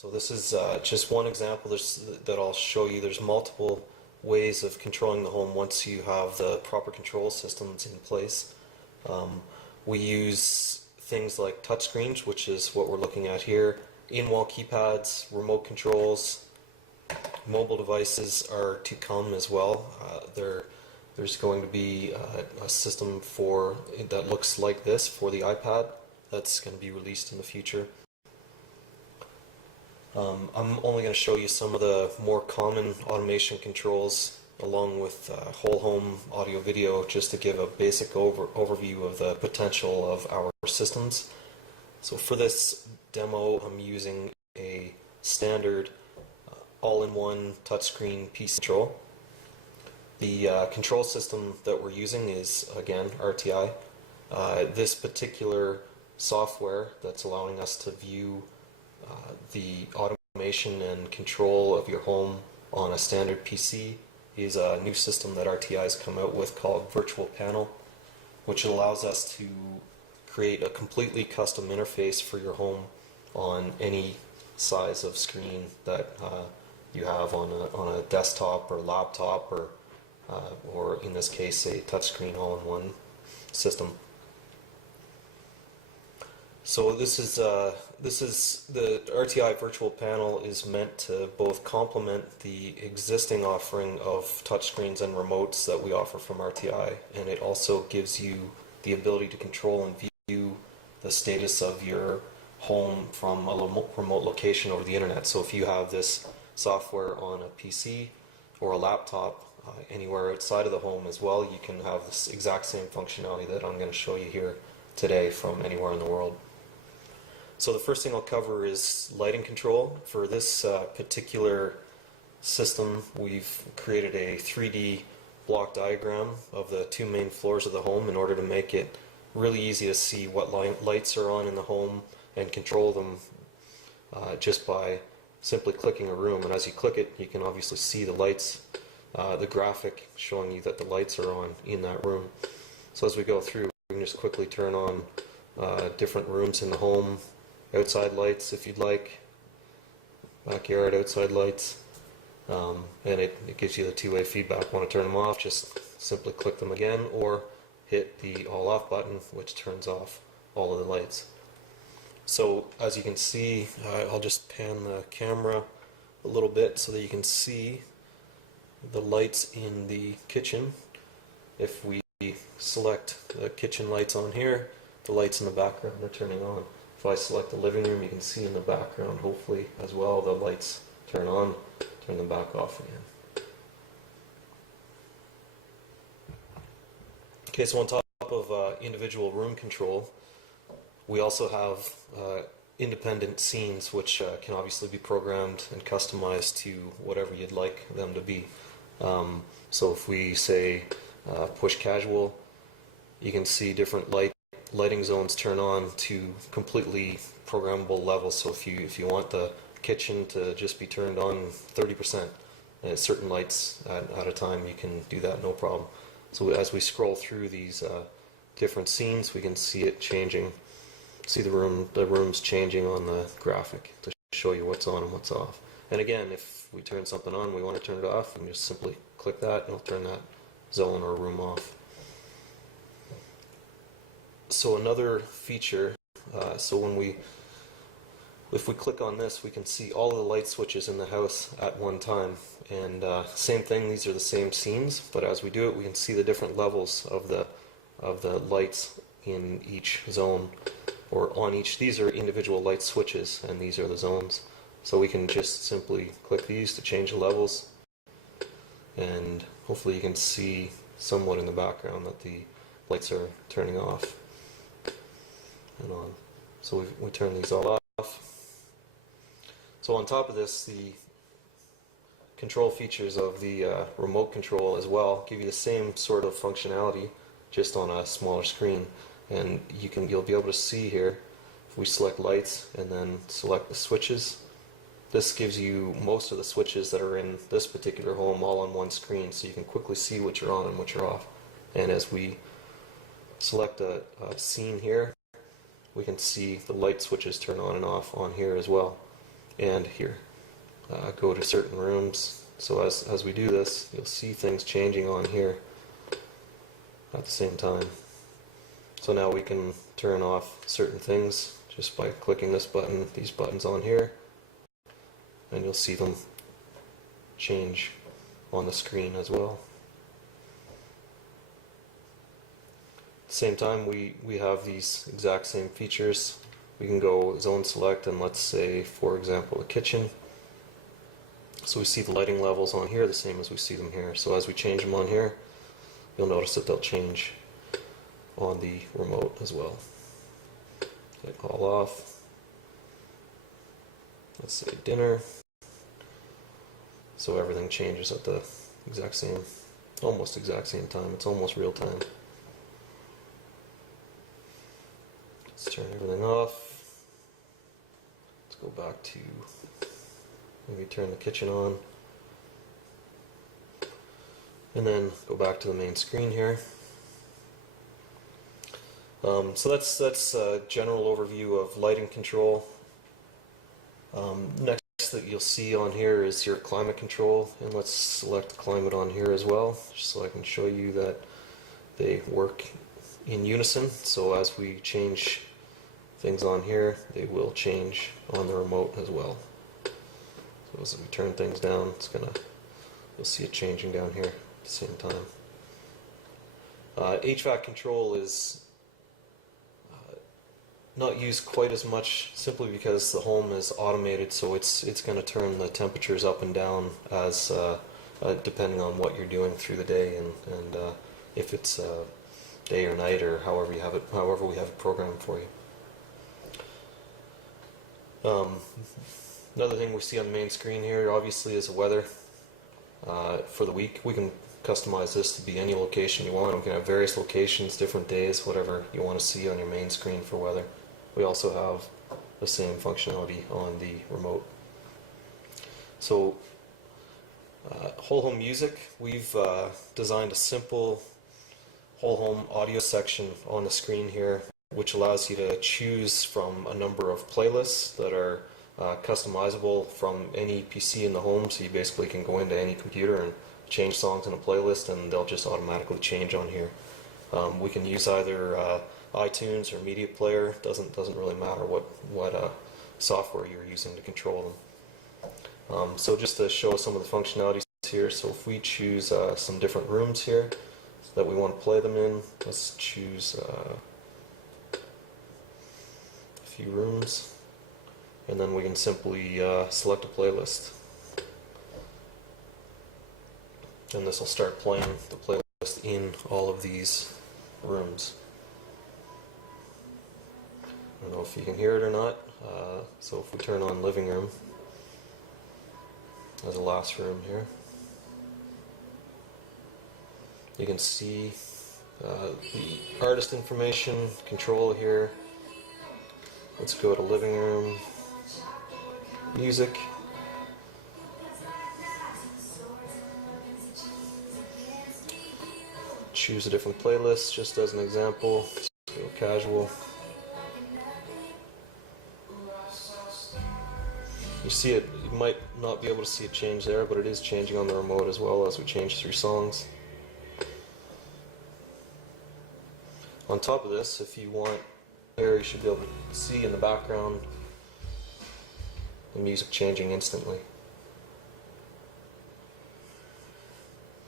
So this is just one example that I'll show you. There's multiple ways of controlling the home once you have the proper control systems in place. We use things like touchscreens, which is what we're looking at here, in-wall keypads, remote controls. Mobile devices are to come as well. There's going to be a system that looks like this for the iPad that's going to be released in the future. I'm only going to show you some of the more common automation controls along with whole home audio video, just to give a basic overview of the potential of our systems. So for this demo I'm using a standard all-in-one touchscreen PC control. The control system that we're using is, again, RTI. This particular software that's allowing us to view the automation and control of your home on a standard PC is a new system that RTI has come out with called Virtual Panel, which allows us to create a completely custom interface for your home on any size of screen that you have on a desktop or laptop, or in this case a touchscreen all-in-one system. So this is the RTI Virtual Panel is meant to both complement the existing offering of touchscreens and remotes that we offer from RTI, and it also gives you the ability to control and view the status of your home from a remote location over the internet. So if you have this software on a PC or a laptop anywhere outside of the home as well, you can have this exact same functionality that I'm going to show you here today from anywhere in the world. So the first thing I'll cover is lighting control. For this particular system, we've created a 3D block diagram of the two main floors of the home in order to make it really easy to see what lights are on in the home and control them just by simply clicking a room. And as you click it, you can obviously see the lights, the graphic showing you that the lights are on in that room. So as we go through, we can just quickly turn on different rooms in the home, outside lights if you'd like, backyard outside lights, and it gives you the two-way feedback. Want to turn them off, just simply click them again, or hit the all off button, which turns off all of the lights. So as you can see, I'll just pan the camera a little bit so that you can see the lights in the kitchen. If we select the kitchen lights on here, the lights in the background are turning on. If I select the living room, you can see in the background, hopefully as well, the lights turn on, turn them back off again. Okay, so on top of individual room control, we also have independent scenes, which can obviously be programmed and customized to whatever you'd like them to be. So if we say push casual, you can see different lighting zones turn on to completely programmable levels. So if you want the kitchen to just be turned on 30% and certain lights at a time, you can do that no problem. So as we scroll through these different scenes, we can see it changing. See the rooms changing on the graphic to show you what's on and what's off. And again, if we turn something on, we want to turn it off, we can just simply click that and it'll turn that zone or room off. So another feature, if we click on this, we can see all of the light switches in the house at one time. And same thing, these are the same scenes, but as we do it, we can see the different levels of the lights in each zone, or on each. These are individual light switches, and these are the zones. So we can just simply click these to change the levels, and hopefully you can see somewhat in the background that the lights are turning off and on. So we turn these all off. So on top of this, the control features of the remote control as well give you the same sort of functionality, just on a smaller screen. And you'll be able to see here, if we select lights and then select the switches, this gives you most of the switches that are in this particular home all on one screen, so you can quickly see what you're on and what you're off. And as we select a scene here, we can see the light switches turn on and off on here as well. and here. Go to certain rooms. So as we do this, you'll see things changing on here at the same time. So now we can turn off certain things just by clicking this button, these buttons on here, and you'll see them change on the screen as well. At the same time, we have these exact same features. We can go zone select and let's say, for example, the kitchen. So we see the lighting levels on here the same as we see them here. So as we change them on here, you'll notice that they'll change on the remote as well. Hit all off. Let's say dinner. So everything changes at the exact same, almost exact same time. It's almost real time. Let's turn everything off. Let's go back to, maybe turn the kitchen on. And then go back to the main screen here. So that's a general overview of lighting control. Next that you'll see on here is your climate control, and let's select climate on here as well, just so I can show you that they work in unison. So as we change things on here, they will change on the remote as well. So as we turn things down, you'll see it changing down here at the same time. HVAC control is not used quite as much, simply because the home is automated, so it's going to turn the temperatures up and down as depending on what you're doing through the day, and if it's day or night, or however we have it programmed for you. Another thing we see on the main screen here, obviously, is the weather for the week. We can customize this to be any location you want. We can have various locations, different days, whatever you want to see on your main screen for weather. We also have the same functionality on the remote. So, whole home music, we've designed a simple whole home audio section on the screen here, which allows you to choose from a number of playlists that are customizable from any PC in the home. So you basically can go into any computer and change songs in a playlist, and they'll just automatically change on here. We can use either iTunes or Media Player. Doesn't really matter what software you're using to control them. So just to show some of the functionalities here, so if we choose some different rooms here that we want to play them in, let's choose a few rooms, and then we can simply select a playlist, and this will start playing the playlist in all of these rooms. I don't know if you can hear it or not. So if we turn on living room as a last room here, you can see the artist information, control here. Let's go to living room, music. Choose a different playlist, just as an example. Let's go casual. You see it, you might not be able to see it change there, but it is changing on the remote as well as we change through songs. On top of this, if you want, here you should be able to see in the background the music changing instantly.